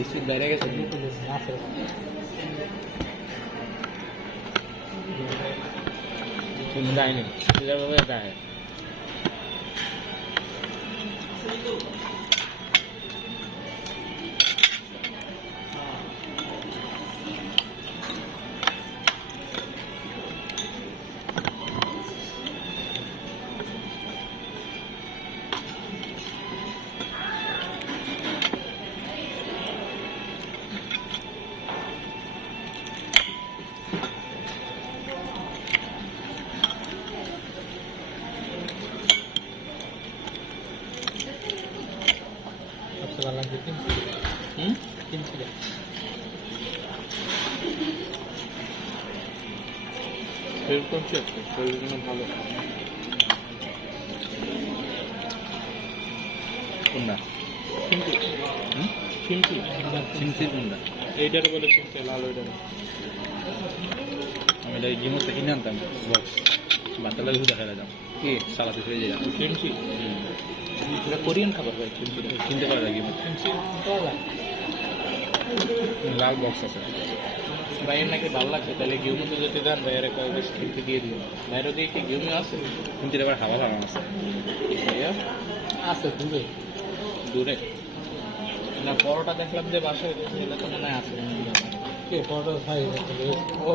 speed বাইরে গেছে তুমি যায়নি যায় এরকম শরীরের জন্য ভালো কোনটা সিমসি কোনটা এইটার বলে সিমসি লাল ওইটার আমি এটা জিমস থেকে কিনে আনতাম বক্স বাচ্চা লাগে দেখা যেতাম কি সালাতে ফিরে যেতাম সিমসি এটা কোরিয়ান খাবার ভাই সিমসি কিনতে পারা যায় গেমে লাল বক্স আছে ভাইয়ের নাকি ভালো লাগছে তাহলে গেমতে যেতে দেন ভাইয়ের কয়েক কিনতে দিয়ে দিন বাইরে দিয়ে কি গেমে আছে কিন্তু এবার হাওয়া ভালো আছে ভাইয়া আছে দূরে দূরে না পরোটা দেখলাম যে বাসায় তো মনে হয় আছে পরোটা খাই ও